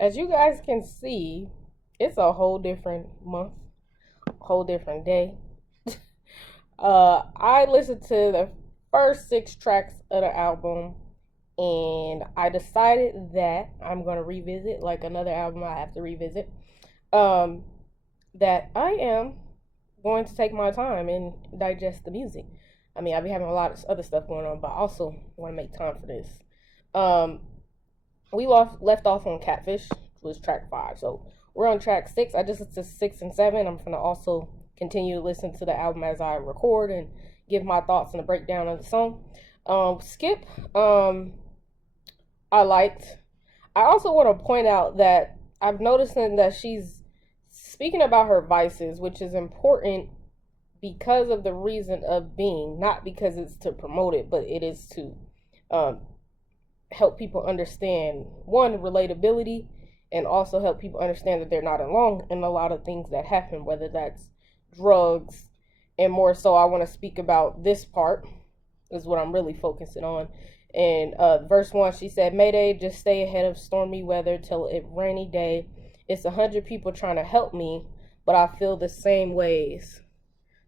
As you guys can see, it's a whole different month, whole different day. I listened to the first six tracks of the album, and I decided that I'm gonna revisit, like another album I have to revisit. Um, that I am going to take my time and digest the music. I mean, I've been having a lot of other stuff going on, but I also want to make time for this. Um, we left off on Catfish, which was track 5. So we're on track 6. I just listened to 6 and 7. I'm going to also continue to listen to the album as I record and give my thoughts and a breakdown of the song. Skip, I liked. I also want to point out that I've noticed that she's speaking about her vices, which is important because of the reason of being, not because it's to promote it, but it is to um, help people understand one, relatability, and also help people understand that they're not alone in a lot of things that happen, whether that's drugs, and more so I want to speak about this part is what I'm really focusing on. And verse 1, she said, Mayday, just stay ahead of stormy weather till it rainy day. It's 100 people trying to help me, but I feel the same ways.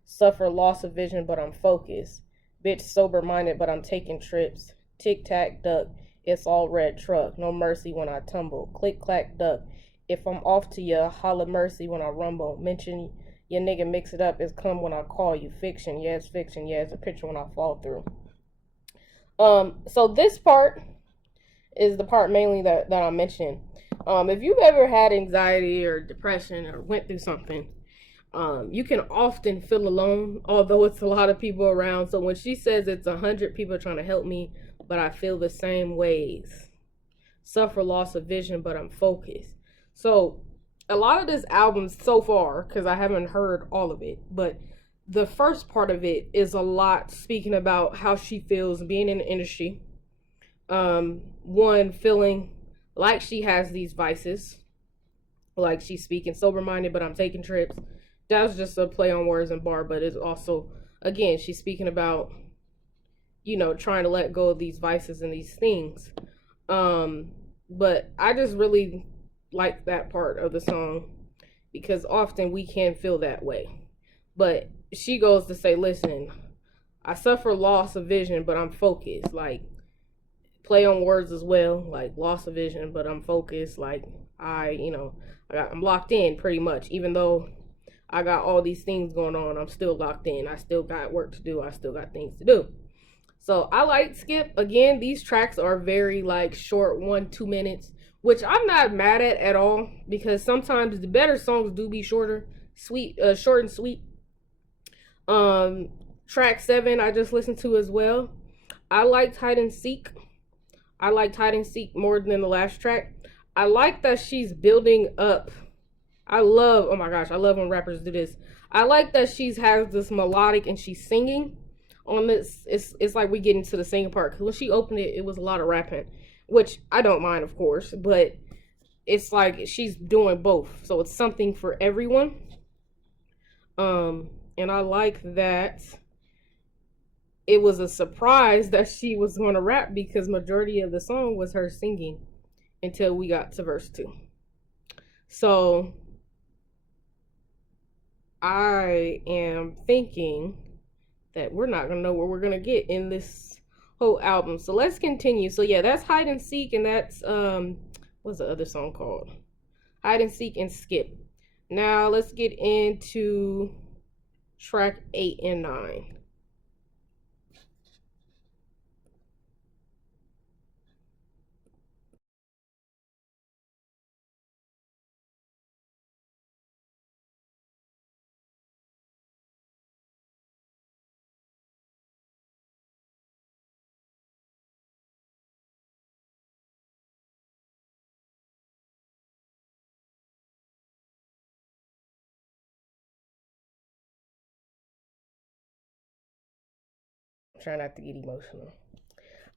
Suffer loss of vision, but I'm focused. Bitch sober minded, but I'm taking trips. Tic tac duck, it's all red truck. No mercy when I tumble. Click clack duck. If I'm off to ya, holla mercy when I rumble. Mention your nigga mix it up. It's come when I call you. Fiction, yeah, it's fiction. Yeah, it's a picture when I fall through. So this part is the part mainly that I mentioned. If you've ever had anxiety or depression or went through something, you can often feel alone, although it's a lot of people around. So when she says it's 100 people trying to help me, but I feel the same ways. Suffer loss of vision, but I'm focused. So a lot of this album so far, because I haven't heard all of it, but the first part of it is a lot speaking about how she feels being in the industry. One, feeling like she has these vices, like she's speaking sober minded, but I'm taking trips. That's just a play on words and bar, but it's also, again, she's speaking about, trying to let go of these vices and these things. But I just really like that part of the song because often we can feel that way. But she goes to say, listen, I suffer loss of vision, but I'm focused. Like, play on words as well, like loss of vision, but I'm focused. Like, I'm locked in pretty much, even though I got all these things going on. I'm still locked in. I still got work to do. I still got things to do. So I like Skip. Again, these tracks are very like short, 1-2 minutes, which I'm not mad at all because sometimes the better songs do be shorter, short and sweet. Track 7 I just listened to as well. I liked Hide and Seek. I liked Hide and Seek more than the last track. I like that she's building up. Oh my gosh, I love when rappers do this. I like that she's has this melodic and she's singing on this. It's like we get into the singing part. Because when she opened it, it was a lot of rapping, which I don't mind, of course, but it's like she's doing both. So it's something for everyone. And I like that it was a surprise that she was going to rap because majority of the song was her singing until we got to verse 2. So I am thinking that we're not going to know what we're going to get in this whole album. So let's continue. So yeah, that's Hide and Seek, and that's what's the other song called? Hide and Seek and Skip. Now let's get into track 8 and 9. Try not to get emotional.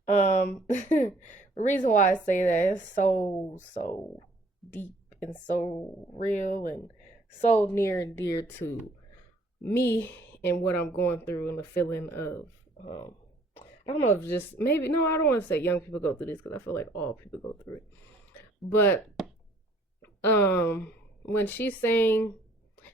The reason why I say that is so deep and so real and so near and dear to me and what I'm going through and the feeling of I don't know if just maybe no, I don't want to say young people go through this because I feel like all people go through it. But When she's saying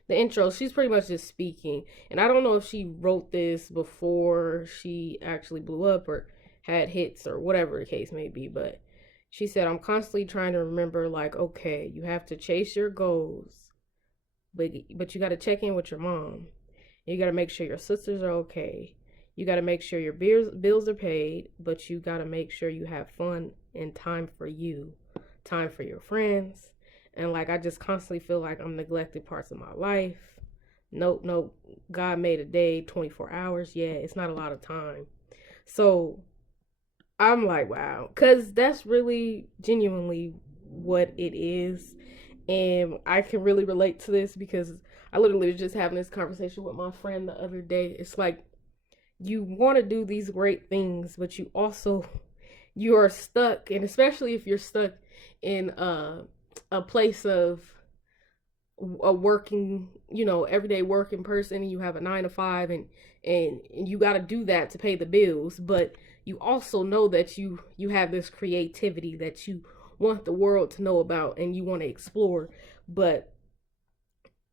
the intro, she's pretty much just speaking. And I don't know if she wrote this before she actually blew up or had hits or whatever the case may be, but she said, I'm constantly trying to remember, like, okay, you have to chase your goals, but you got to check in with your mom. You got to make sure your sisters are okay. You got to make sure your bills are paid, but you got to make sure you have fun and time for you, time for your friends. And like, I just constantly feel like I'm neglected parts of my life. Nope, nope. God made a day 24 hours. Yeah, it's not a lot of time. So I'm like, wow. Because that's really genuinely what it is. And I can really relate to this because I literally was just having this conversation with my friend the other day. It's like, you want to do these great things, but you are stuck. And especially if you're stuck in a place of a working, everyday working person, and you have a 9 to 5, and you got to do that to pay the bills, but you also know that you have this creativity that you want the world to know about and you want to explore, but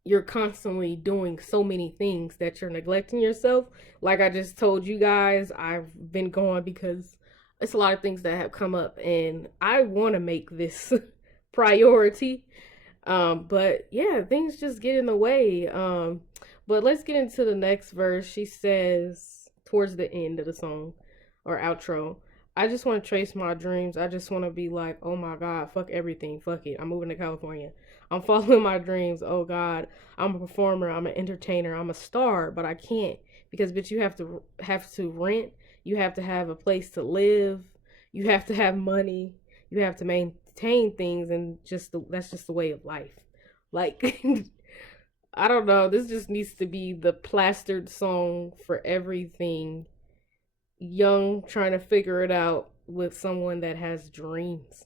you're constantly doing so many things that you're neglecting yourself. Like I just told you guys, I've been gone because it's a lot of things that have come up and I want to make this priority. But yeah, things just get in the way. But let's get into the next verse. She says towards the end of the song or outro, I just want to trace my dreams. I just want to be like, oh my God, fuck everything. Fuck it. I'm moving to California. I'm following my dreams. Oh God, I'm a performer. I'm an entertainer. I'm a star, but I can't because bitch, you have to rent. You have to have a place to live. You have to have money. You have to maintain things, and that's just the way of life. Like, I don't know. This just needs to be the plastered song for everything young trying to figure it out with someone that has dreams.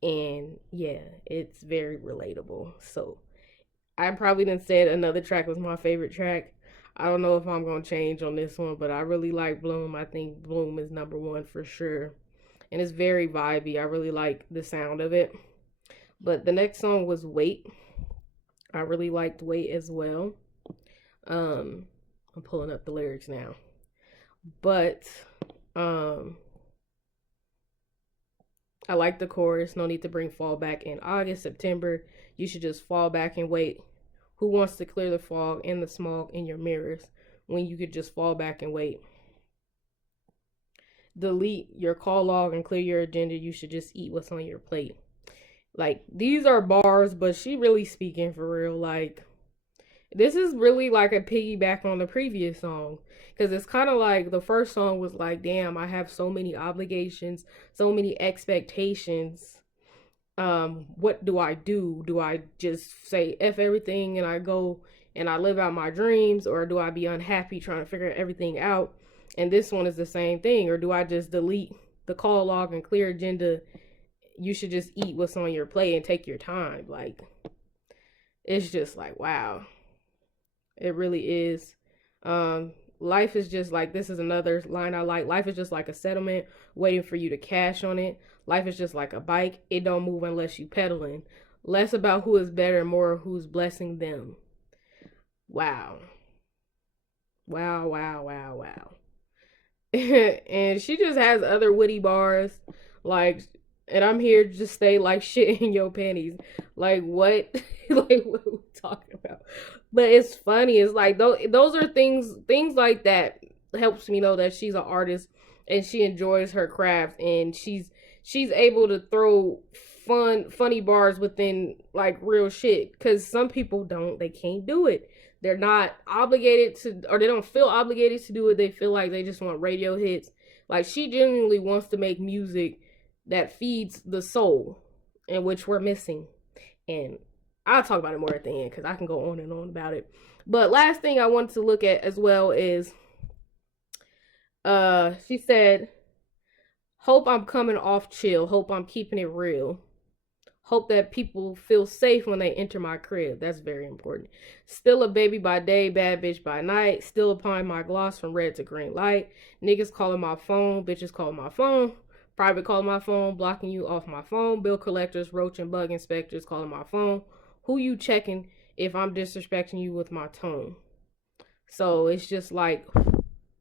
And yeah, it's very relatable. So I probably didn't say it. Another track was my favorite track. I don't know if I'm gonna change on this one, but I really like Bloom. I think Bloom is number one for sure. And it's very vibey. I really like the sound of it. But the next song was Wait. I really liked Wait as well. I'm pulling up the lyrics now. But I like the chorus. No need to bring fall back in August, September. You should just fall back and wait. Who wants to clear the fog and the smog in your mirrors when you could just fall back and wait? Delete your call log and clear your agenda. You should just eat what's on your plate. Like, these are bars, but she really speaking for real. Like, this is really like a piggyback on the previous song. Because it's kind of like the first song was like, damn, I have so many obligations, so many expectations. What do I do? Do I just say F everything and I go and I live out my dreams? Or do I be unhappy trying to figure everything out? And this one is the same thing. Or do I just delete the call log and clear agenda? You should just eat what's on your plate and take your time. Like, it's just like, wow. It really is. Life is just like, this is another line I like. Life is just like a settlement waiting for you to cash on it. Life is just like a bike. It don't move unless you pedaling. Less about who is better and more who's blessing them. Wow. Wow, wow, wow, wow. And she just has other witty bars like, and I'm here to just stay like shit in your panties. Like, what? Like, what are we talking about? But it's funny. It's like those are things like that helps me know that she's an artist and she enjoys her craft, and she's able to throw funny bars within like real shit, because some people they can't do it. They're not obligated to, or they don't feel obligated to do it. They feel like they just want radio hits. Like, she genuinely wants to make music that feeds the soul, and which we're missing. And I'll talk about it more at the end because I can go on and on about it. But last thing I wanted to look at as well is she said, hope I'm coming off chill. Hope I'm keeping it real. Hope that people feel safe when they enter my crib. That's very important. Still a baby by day, bad bitch by night. Still applying my gloss from red to green light. Niggas calling my phone, bitches calling my phone. Private calling my phone, blocking you off my phone. Bill collectors, roach and bug inspectors calling my phone. Who you checking if I'm disrespecting you with my tone? So it's just like,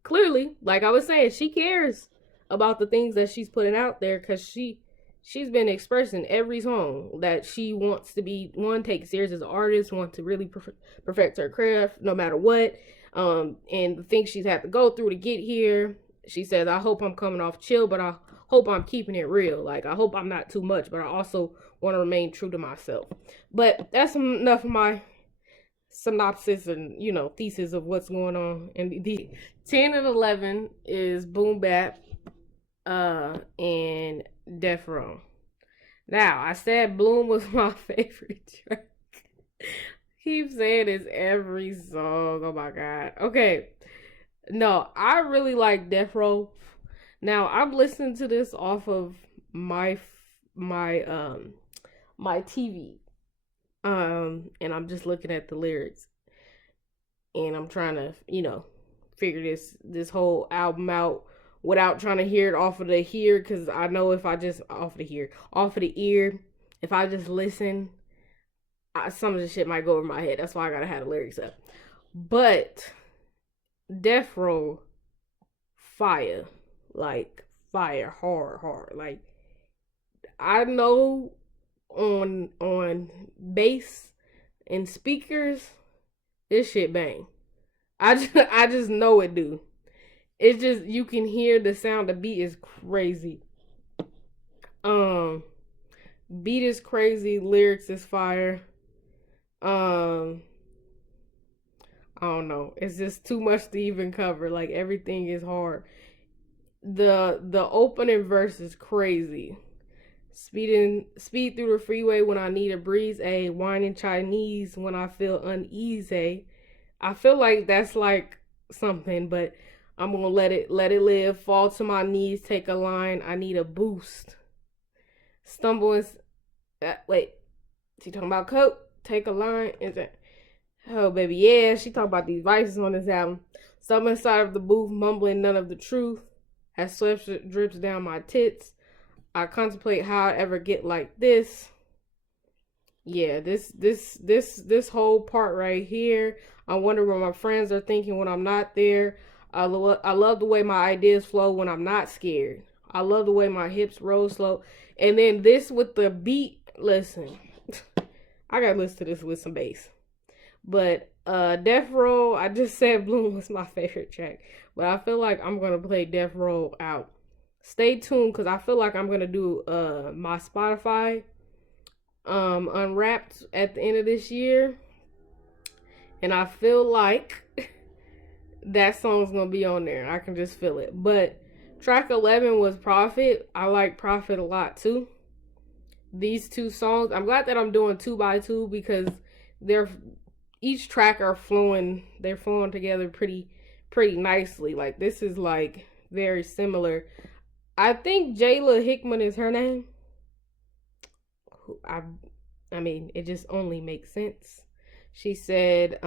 clearly, like I was saying, she cares about the things that she's putting out there, because she's been expressing every song that she wants to be, one, take serious as an artist, want to really perfect her craft no matter what, and the things she's had to go through to get here. She says, I hope I'm coming off chill, but I hope I'm keeping it real. Like, I hope I'm not too much, but I also want to remain true to myself. But that's enough of my synopsis and, you know, thesis of what's going on. And the 10 and 11 is Boom Bap and Death Row. Now, I said Bloom was my favorite track. Keep saying this every song. Oh my god. Okay. No, I really like Death Row. Now, I'm listening to this off of my TV. And I'm just looking at the lyrics. And I'm trying to, you know, figure this whole album out without trying to hear it off of the ear, because I know if I just off of the ear, if I just listen, some of the shit might go over my head. That's why I gotta have the lyrics up. But Death Row, fire, like fire, hard. Like, I know on bass and speakers, this shit bang. I just know it do. It's just, you can hear the sound. The beat is crazy. Beat is crazy. Lyrics is fire. I don't know. It's just too much to even cover. Like, everything is hard. The opening verse is crazy. Speed through the freeway when I need a breeze. A whining Chinese when I feel uneasy. I feel like that's like something, but I'm gonna let it live. Fall to my knees, take a line. I need a boost. Stumble and wait, she talking about coke? Take a line. Is it? Oh baby, yeah. She talking about these vices on this album. Some inside of the booth, mumbling none of the truth. As sweat drips down my tits, I contemplate how I ever get like this. Yeah, this whole part right here. I wonder what my friends are thinking when I'm not there. I love the way my ideas flow when I'm not scared. I love the way my hips roll slow. And then this with the beat. Listen, I gotta listen to this with some bass. But Death Row, I just said Bloom was my favorite track. But I feel like I'm gonna play Death Row out. Stay tuned, because I feel like I'm gonna do my Spotify Unwrapped at the end of this year. And I feel like that song's gonna be on there. I can just feel it. But track 11 was Prophet. I like Prophet a lot too. These two songs, I'm glad that I'm doing 2x2, because they're each track are flowing. They're flowing together pretty nicely. Like, this is like very similar. I think Jayla Hickman is her name. I mean, it just only makes sense. She said,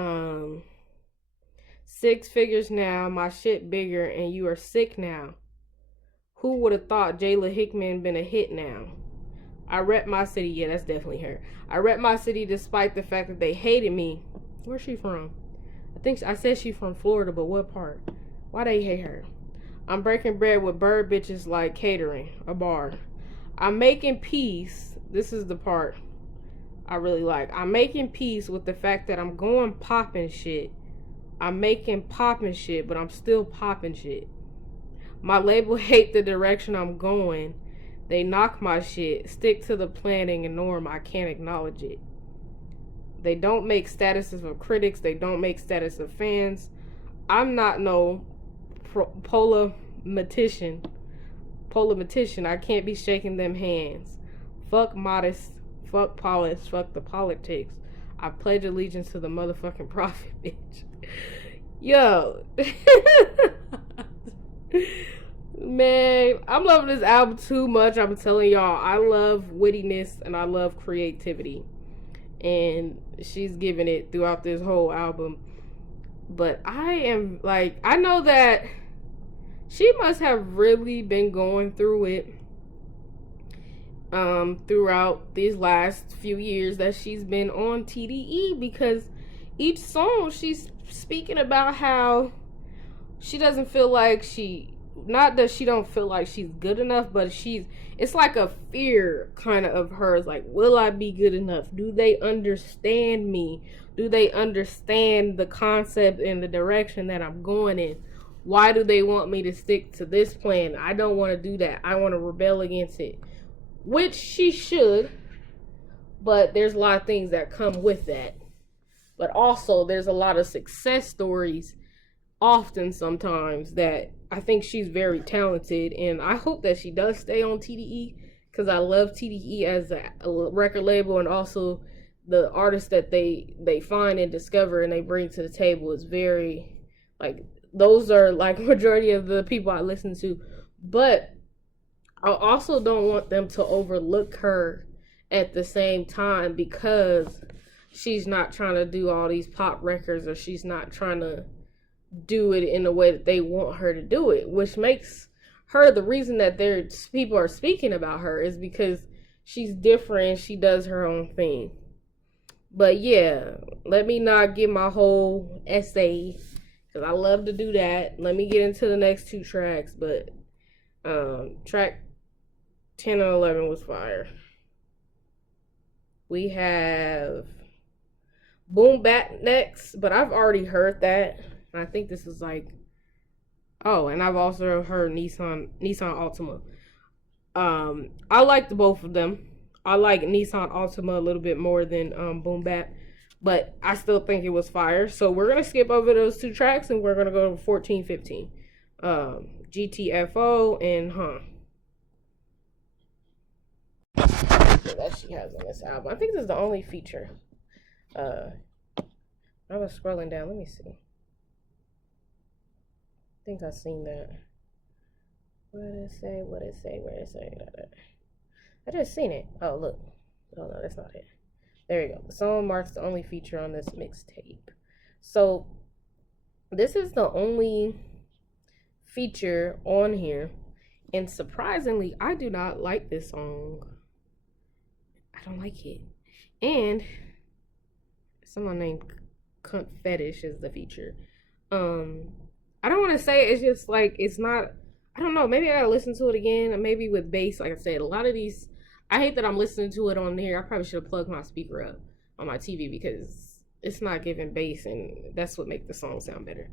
6 figures now, my shit bigger, and you are sick now. Who would have thought Jayla Hickman been a hit now? I rep my city. Yeah, that's definitely her. I rep my city despite the fact that they hated me. Where's she from? I said she's from Florida, but what part? Why they hate her? I'm breaking bread with bird bitches like catering, a bar. I'm making peace. This is the part I really like. I'm making peace with the fact that I'm going popping shit. I'm making popping shit, but I'm still popping shit. My label hate the direction I'm going. They knock my shit. Stick to the plan and ignore them. I can't acknowledge it. They don't make statuses of critics. They don't make status of fans. I'm not no politician. I can't be shaking them hands. Fuck modest. Fuck polish. Fuck the politics. I pledge allegiance to the motherfucking prophet, bitch. Yo. Man, I'm loving this album too much. I'm telling y'all, I love wittiness and I love creativity. And she's giving it throughout this whole album. But I am like, I know that she must have really been going through it throughout these last few years that she's been on TDE, because each song she's speaking about how she doesn't feel like she, not that she don't feel like she's good enough, but it's like a fear kind of hers, like, will I be good enough? Do they understand me? Do they understand the concept and the direction that I'm going in? Why do they want me to stick to this plan? I don't want to do that. I want to rebel against it, which she should, but there's a lot of things that come with that. But also there's a lot of success stories often sometimes that I think she's very talented, and I hope that she does stay on TDE, because I love TDE as a record label, and also the artists that they find and discover and they bring to the table is very, like, those are like majority of the people I listen to. But I also don't want them to overlook her at the same time, because she's not trying to do all these pop records, or she's not trying to do it in the way that they want her to do it, which makes her the reason that people are speaking about her, is because she's different. She does her own thing. But yeah, let me not give my whole essay, because I love to do that. Let me get into the next two tracks. But track 10 and 11 was fire. We have Boom Bap next, but I've already heard that. I think this is like, oh, and I've also heard Nissan Altima. I liked both of them. I like Nissan Altima a little bit more than Boom Bap, but I still think it was fire. So we're gonna skip over those two tracks and we're gonna go to 14, 15. GTFO and that she has on this album. I think this is the only feature. I was scrolling down. Let me see. I think I've seen that. What did it say? What did it say? Where did it say? I just seen it. Oh, look. Oh, no, that's not it. There you go. The song marks the only feature on this mixtape. So, this is the only feature on here. And surprisingly, I do not like this song. I don't like it. And someone named Cunt Fetish is the feature. I don't want to say it's just like, it's not, I don't know, maybe I gotta listen to it again, maybe with bass. Like I said, a lot of these, I hate that I'm listening to it on here. I probably should have plugged my speaker up on my TV, because it's not giving bass, and that's what makes the song sound better.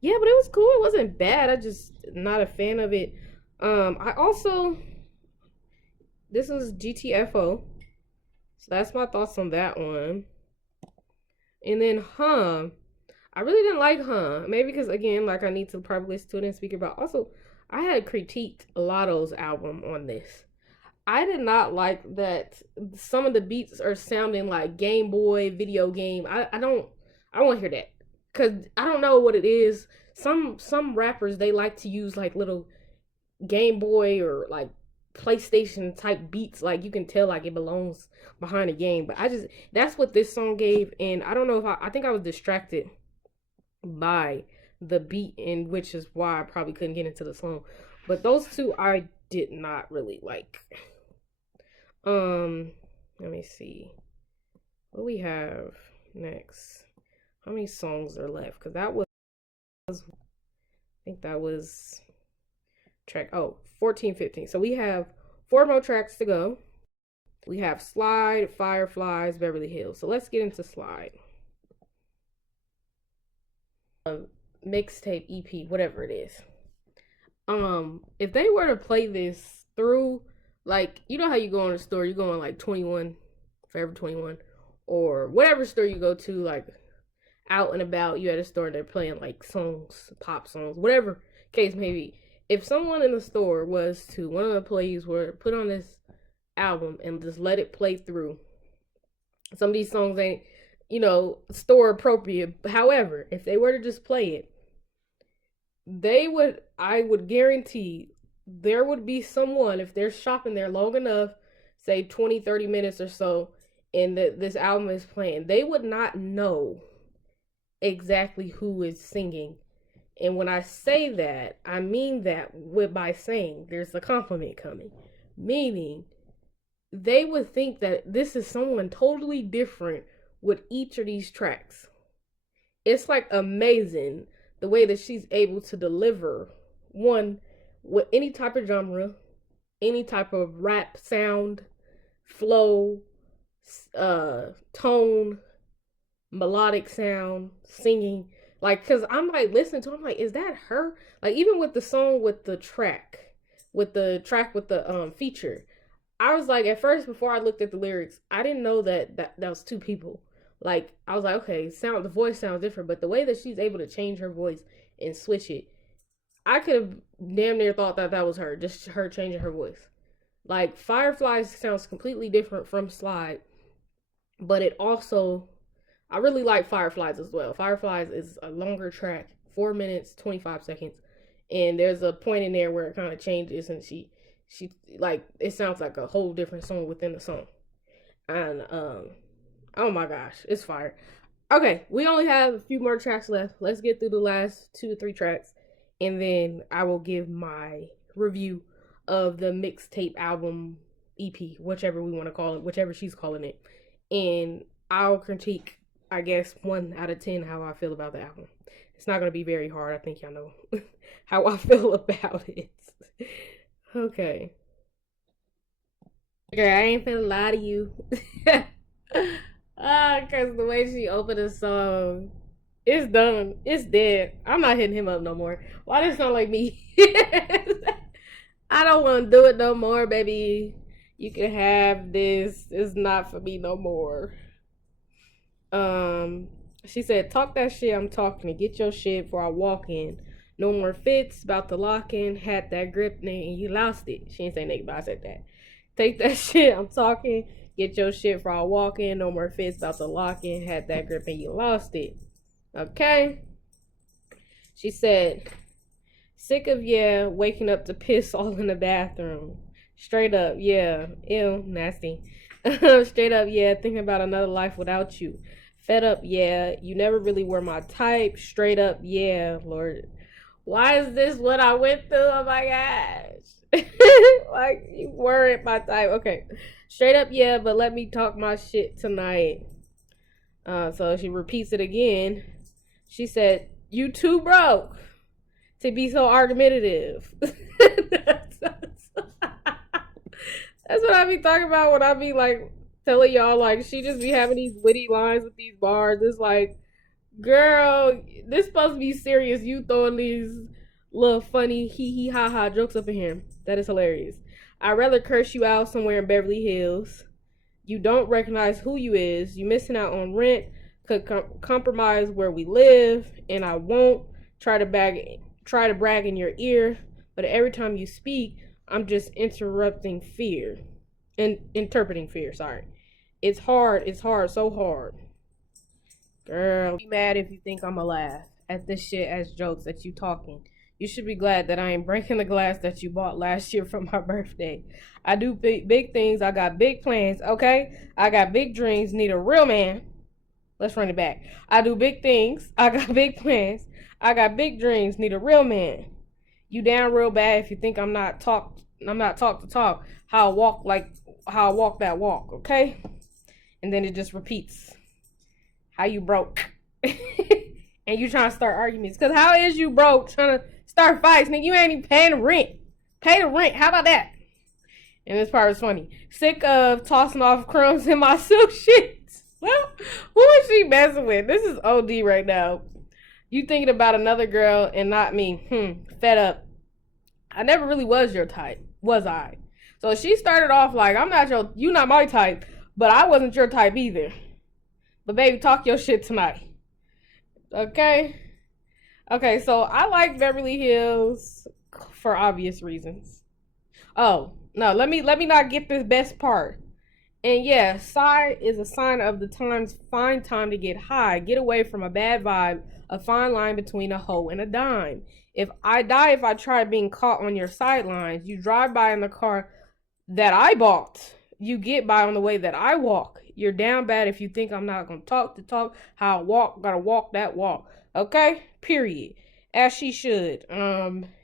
Yeah, but it was cool. It wasn't bad. I just not a fan of it. I also, this was GTFO, so that's my thoughts on that one. And then I really didn't like maybe because, again, like, I need to probably listen to it and speak about. Also, I had critiqued Lotto's album on this. I did not like that some of the beats are sounding like Game Boy video game. I don't want to hear that, because I don't know what it is. Some rappers, they like to use like little Game Boy or like PlayStation type beats, like you can tell like it belongs behind a game. But that's what this song gave, and I don't know if I think I was distracted by the beat, and which is why I probably couldn't get into the song. But those two I did not really like. Let me see what we have next. How many songs are left? Because that was, I think that was track 14, 15. So we have 4 more tracks to go. We have Slide, Fireflies, Beverly Hills. So let's get into Slide. Mixtape, EP, whatever it is. If they were to play this through, like, you know how you go in the store, you go in like 21, Forever 21, or whatever store you go to, like out and about, you at a store, they're playing like songs, pop songs, whatever case may be. If someone in the store was to, one of the employees were put on this album and just let it play through, some of these songs ain't, store appropriate. However, if they were to just play it, I would guarantee there would be someone, if they're shopping there long enough, say 20, 30 minutes or so, and this album is playing, they would not know exactly who is singing And when I say that, I mean that with by saying there's a compliment coming. Meaning they would think that this is someone totally different with each of these tracks. It's like amazing the way that she's able to deliver one with any type of genre, any type of rap sound, flow, tone, melodic sound, singing. Like, cause I'm like listening to, I'm like, is that her? Like, even with the song with the track, with the feature, I was like, at first before I looked at the lyrics, I didn't know that was two people. Like, I was like, okay, the voice sounds different, but the way that she's able to change her voice and switch it, I could have damn near thought that was her, just her changing her voice. Like, Fireflies sounds completely different from Slide, but it also, I really like Fireflies as well. Fireflies is a longer track, 4 minutes 25 seconds, and there's a point in there where it kind of changes, and she like, it sounds like a whole different song within the song, and oh my gosh, it's fire. Okay, we only have a few more tracks left. Let's get through the last 2 to 3 tracks, and then I will give my review of the mixtape album EP, whichever we want to call it, whichever she's calling it, and I'll critique, I guess, 1 out of 10 how I feel about the album. It's not gonna be very hard. I think y'all know how I feel about it. Okay. Okay, I ain't finna lie to you. Cause the way she opened the song, it's done. It's dead. I'm not hitting him up no more. Why does it sound like me? I don't want to do it no more, baby. You can have this. It's not for me no more. She said, talk that shit I'm talking and get your shit before I walk in. No more fits, about to lock in, had that grip, nigga, and you lost it. She didn't say nigga, but I said that. Take that shit I'm talking, get your shit before I walk in. No more fits, about to lock in, had that grip, and you lost it. Okay? She said, sick of, yeah, waking up to piss all in the bathroom. Straight up, yeah. Ew, nasty. Straight up, yeah, thinking about another life without you. Fed up, yeah. You never really were my type. Straight up, yeah, Lord. Why is this what I went through? Oh my gosh. Like, you weren't my type. Okay. Straight up, yeah, but let me talk my shit tonight. So she repeats it again. She said, you too broke to be so argumentative. That's what I be talking about when I be like telling y'all, like, she just be having these witty lines with these bars. It's like, girl, this supposed to be serious. You throwing these little funny hee hee ha ha jokes up in here. That is hilarious. I'd rather curse you out somewhere in Beverly Hills. You don't recognize who you is. You missing out on rent. Could compromise where we live, and I won't try to brag in your ear. But every time you speak, I'm just interrupting fear and interpreting fear. Sorry, it's hard. It's hard. So hard. Girl, be mad if you think I'ma laugh at this shit as jokes that you talking. You should be glad that I ain't breaking the glass that you bought last year for my birthday. I do big things. I got big plans, okay? I got big dreams. Need a real man. Let's run it back. I do big things. I got big plans. I got big dreams. Need a real man. You down real bad if you think I'm not talk to talk. How I walk that walk, okay? And then it just repeats. How you broke. And you trying to start arguments. Because how is you broke trying to start fights? Nigga, you ain't even paying the rent. Pay the rent. How about that? And this part is funny. Sick of tossing off crumbs in my silk sheets. Well, who is she messing with? This is OD right now. You thinking about another girl and not me. Fed up. I never really was your type. Was I? So she started off like, you not my type, but I wasn't your type either. But baby, talk your shit tonight. Okay? Okay, so I like Beverly Hills for obvious reasons. Oh, no, let me not get this best part. And yeah, sigh is a sign of the times, fine time to get high. Get away from a bad vibe, a fine line between a hoe and a dime. If I die if I try being caught on your sidelines, you drive by in the car that I bought. You get by on the way that I walk. You're down bad if you think I'm not going to talk the talk. How I walk, gotta walk that walk. Okay? Period. as she should.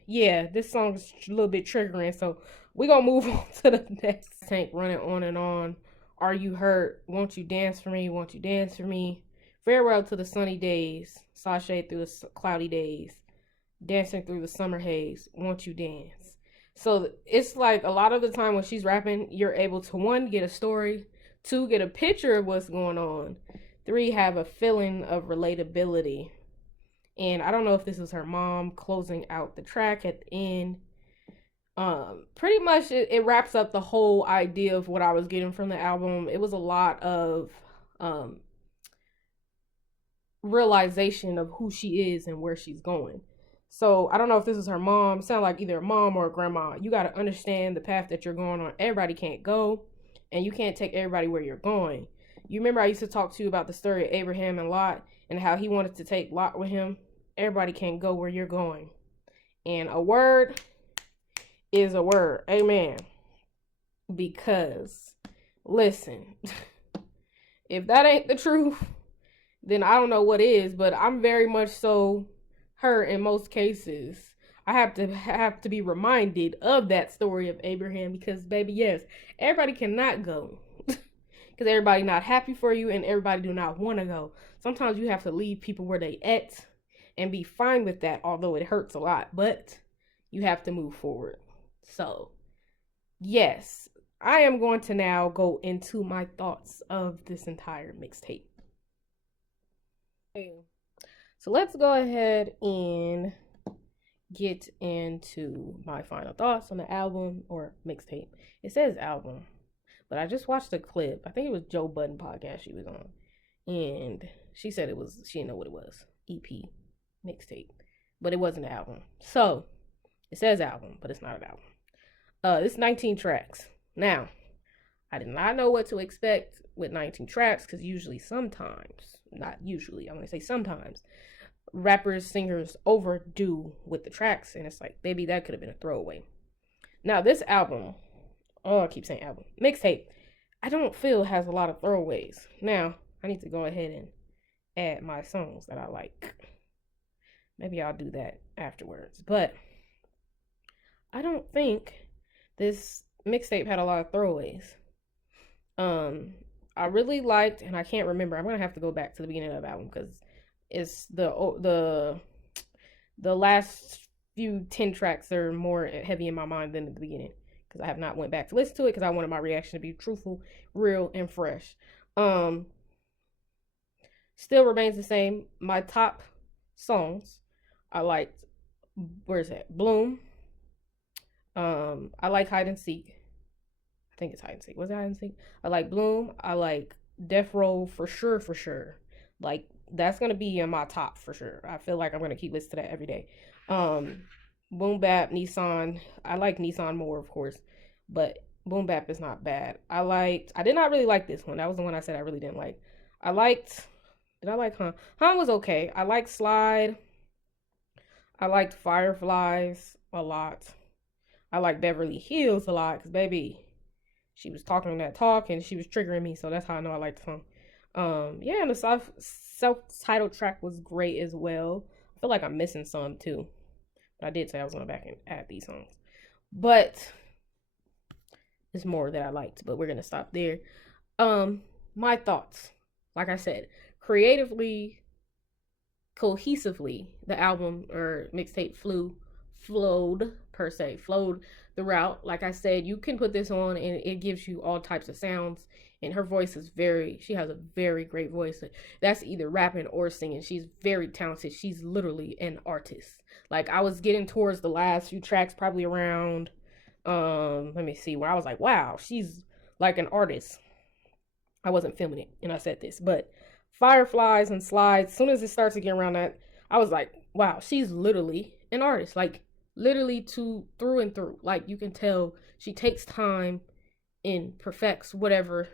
Yeah, this song's a little bit triggering, so we gonna move on to the next. Tank running on and on. Are you hurt? Won't you dance for me? Won't you dance for me? Farewell to the sunny days. Sashay through the cloudy days. Dancing through the summer haze. Won't you dance? So it's like a lot of the time when she's rapping, you're able to, one, get a story, two, get a picture of what's going on, three, have a feeling of relatability. And I don't know if this is her mom closing out the track at the end. Pretty much it wraps up the whole idea of what I was getting from the album. It was a lot of um realization of who she is and where she's going. So I don't know if this is her mom. It sounds like either a mom or a grandma. You got to understand the path that you're going on. Everybody can't go, and you can't take everybody where you're going. You remember I used to talk to you about the story of Abraham and Lot and how he wanted to take Lot with him. Everybody can't go where you're going. And a word is a word. Amen. Because, listen, if that ain't the truth, then I don't know what is. But I'm very much so her in most cases. I have to be reminded of that story of Abraham because, baby, yes, everybody cannot go. Because everybody not happy for you and everybody do not want to go. Sometimes you have to leave people where they at and be fine with that, although it hurts a lot. But you have to move forward. So, yes, I am going to now go into my thoughts of this entire mixtape. So let's go ahead and get into my final thoughts on the album or mixtape. It says album, but I just watched a clip. I think it was Joe Budden podcast she was on. And she said it was, she didn't know what it was. EP, mixtape. But it wasn't an album. So, it says album, but it's not an album. It's 19 tracks. Now, I did not know what to expect with 19 tracks, because usually sometimes, not usually, I'm going to say sometimes, rappers, singers overdo with the tracks, and it's like, baby, that could have been a throwaway. Now, this album, oh, I keep saying album, mixtape, I don't feel has a lot of throwaways. Now, I need to go ahead and add my songs that I like. Maybe I'll do that afterwards, but I don't think this mixtape had a lot of throwaways. I really liked, and I can't remember. I'm gonna have to go back to the beginning of the album because it's the last few 10 tracks are more heavy in my mind than at the beginning because I have not went back to listen to it because I wanted my reaction to be truthful, real, and fresh. Still remains the same. My top songs, I liked. Where's that? Bloom. I like Hide and Seek. I think it's Hide and Seek. Was it Hide and Seek? I like Bloom. I like Death Row for sure. Like, that's gonna be in my top for sure. I feel like I'm gonna keep listening to that every day. Boom Bap, Nissan. I like Nissan more, of course, but Boom Bap is not bad. I did not really like this one. That was the one I said I really didn't like. Did I like Hun? Hun was okay. I liked Slide. I liked Fireflies a lot. I like Beverly Hills a lot because, baby, she was talking that talk and she was triggering me, so that's how I know I liked the song. Yeah, and the self-titled track was great as well. I feel like I'm missing some too, but I did say I was going to back and add these songs. But there's more that I liked, but we're going to stop there. My thoughts, like I said, creatively, cohesively, the album or mixtape flowed the route. Like I said, you can put this on and it gives you all types of sounds, and her voice is she has a very great voice. That's either rapping or singing. She's very talented. She's literally an artist. Like, I was getting towards the last few tracks, probably around let me see, where I was like, wow, she's like an artist. I wasn't filming it and I said this, but Fireflies and Slides, as soon as it starts to get around that, I was like, wow, she's literally an artist. Like, literally through and through. Like, you can tell she takes time and perfects whatever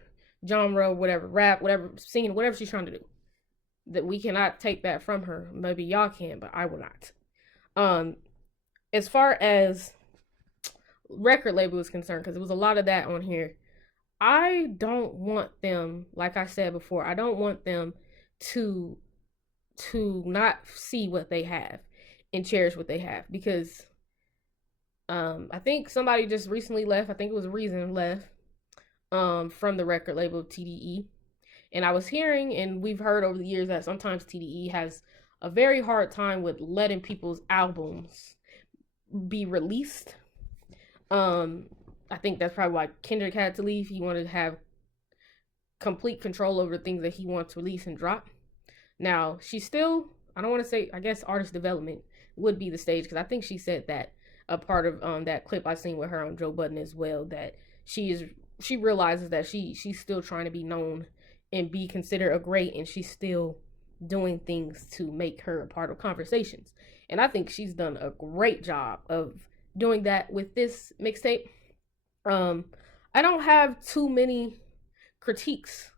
genre, whatever rap, whatever singing, whatever she's trying to do. That we cannot take that from her. Maybe y'all can, but I will not. As far as record label is concerned, because there was a lot of that on here, I don't want them, like I said before, I don't want them to not see what they have. and cherish what they have. Because I think somebody just recently left. I think it was Reason left from the record label TDE. And I was hearing, and we've heard over the years, that sometimes TDE has a very hard time with letting people's albums be released. I think that's probably why Kendrick had to leave. He wanted to have complete control over the things that he wants to release and drop. Now, she's still, I don't want to say, I guess artist development would be the stage, because I think she said that a part of that clip I seen with her on Joe Budden as well, that she realizes that she's still trying to be known and be considered a great, and she's still doing things to make her a part of conversations. And I think she's done a great job of doing that with this mixtape. I don't have too many critiques,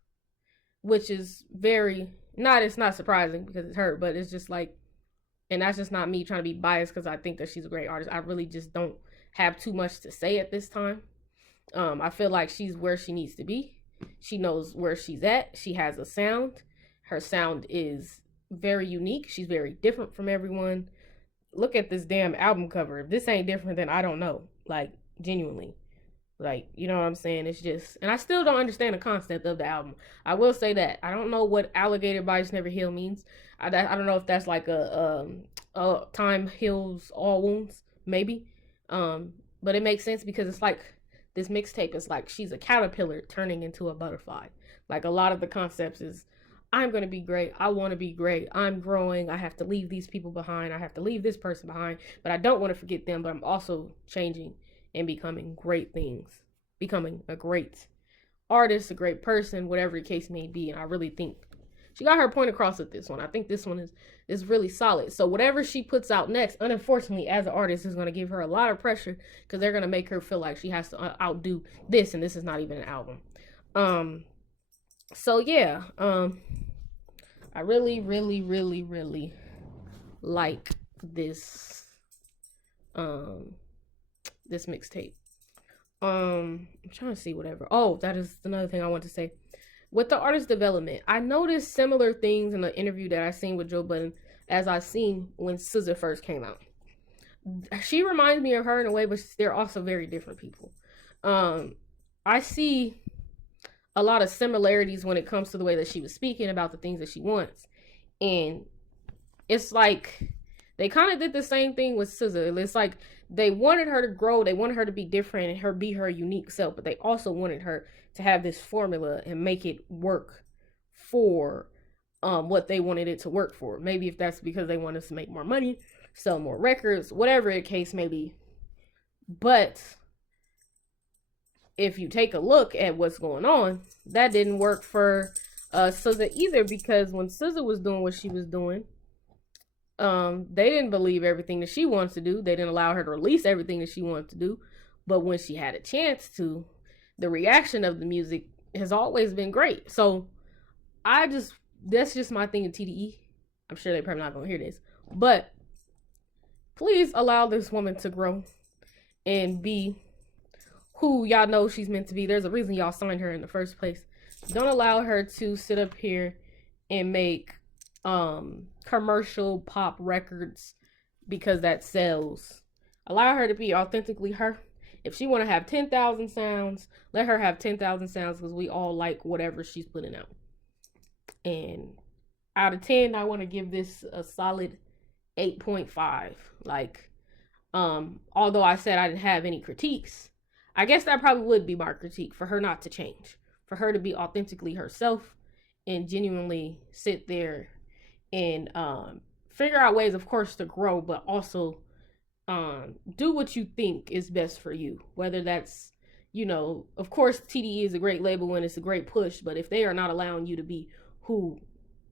which is it's not surprising because it's her, but it's just like, and that's just not me trying to be biased because I think that she's a great artist. I really just don't have too much to say at this time. I feel like she's where she needs to be. She knows where she's at. She has a sound. Her sound is very unique. She's very different from everyone. Look at this damn album cover. If this ain't different, then I don't know. Like, genuinely. Like, you know what I'm saying? It's just, and I still don't understand the concept of the album. I will say that. I don't know what alligator bites never heal means. I don't know if that's like a time heals all wounds, maybe. But it makes sense because it's like, this mixtape is like she's a caterpillar turning into a butterfly. Like, a lot of the concepts is, I'm going to be great. I want to be great. I'm growing. I have to leave these people behind. I have to leave this person behind. But I don't want to forget them. But I'm also changing and becoming great things. Becoming a great artist, a great person, whatever the case may be. And I really think she got her point across with this one. I think this one is really solid. So whatever she puts out next, unfortunately, as an artist, is going to give her a lot of pressure because they're going to make her feel like she has to outdo this, and this is not even an album. So yeah, I really, really, really, really like this this mixtape. I'm trying to see whatever. Oh, that is another thing I want to say. With the artist development, I noticed similar things in the interview that I seen with Joe Budden as I seen when SZA first came out. She reminds me of her in a way, but they're also very different people. I see a lot of similarities when it comes to the way that she was speaking about the things that she wants. And it's like they kind of did the same thing with SZA. It's like they wanted her to grow, they wanted her to be different and her be her unique self, but they also wanted her to have this formula and make it work for what they wanted it to work for. Maybe if that's because they wanted to make more money, sell more records, whatever the case may be. But if you take a look at what's going on, that didn't work for SZA either, because when SZA was doing what she was doing, they didn't believe everything that she wants to do. They didn't allow her to release everything that she wanted to do. But when she had a chance to, the reaction of the music has always been great. So that's just my thing in TDE. I'm sure they're probably not going to hear this, but please allow this woman to grow and be who y'all know she's meant to be. There's a reason y'all signed her in the first place. Don't allow her to sit up here and make commercial pop records because that sells. Allow her to be authentically her. If she want to have 10,000 sounds, let her have 10,000 sounds, because we all like whatever she's putting out. And out of 10, I want to give this a solid 8.5. Like, although I said I didn't have any critiques, I guess that probably would be my critique, for her not to change, for her to be authentically herself and genuinely sit there and figure out ways, of course, to grow, but also do what you think is best for you. Whether that's, of course, TDE is a great label and it's a great push, but if they are not allowing you to be who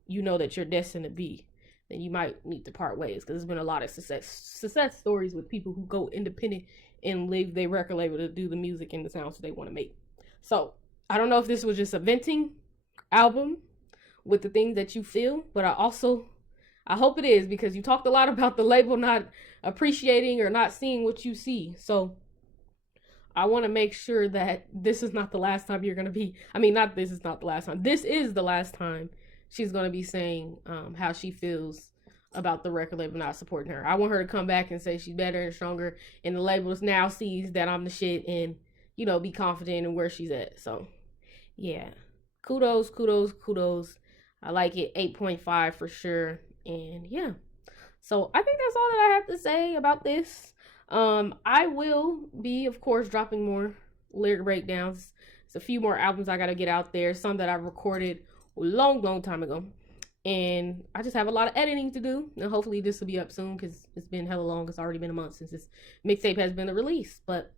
you know that you're destined to be, then you might need to part ways, because there's been a lot of success stories with people who go independent and leave their record label to do the music and the sounds that they want to make. So I don't know if this was just a venting album with the things that you feel, but I hope it is, because you talked a lot about the label not appreciating or not seeing what you see. So I want to make sure that this is not the last time you're going to be, this is not the last time. This is the last time she's going to be saying how she feels about the record label not supporting her. I want her to come back and say she's better and stronger, and the label now sees that I'm the shit, and you know, be confident in where she's at. So yeah, kudos, kudos, kudos. I like it. 8.5 for sure. And yeah, so I think that's all that I have to say about this. I will be, of course, dropping more lyric breakdowns. There's a few more albums I gotta get out there. Some that I recorded a long, long time ago. And I just have a lot of editing to do. And hopefully this will be up soon because it's been hella long. It's already been a month since this mixtape has been released. But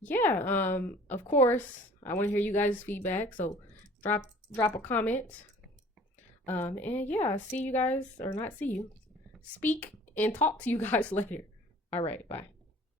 yeah, of course, I want to hear you guys' feedback. So drop a comment. And yeah, see you guys, or not see you, speak and talk to you guys later. All right, bye.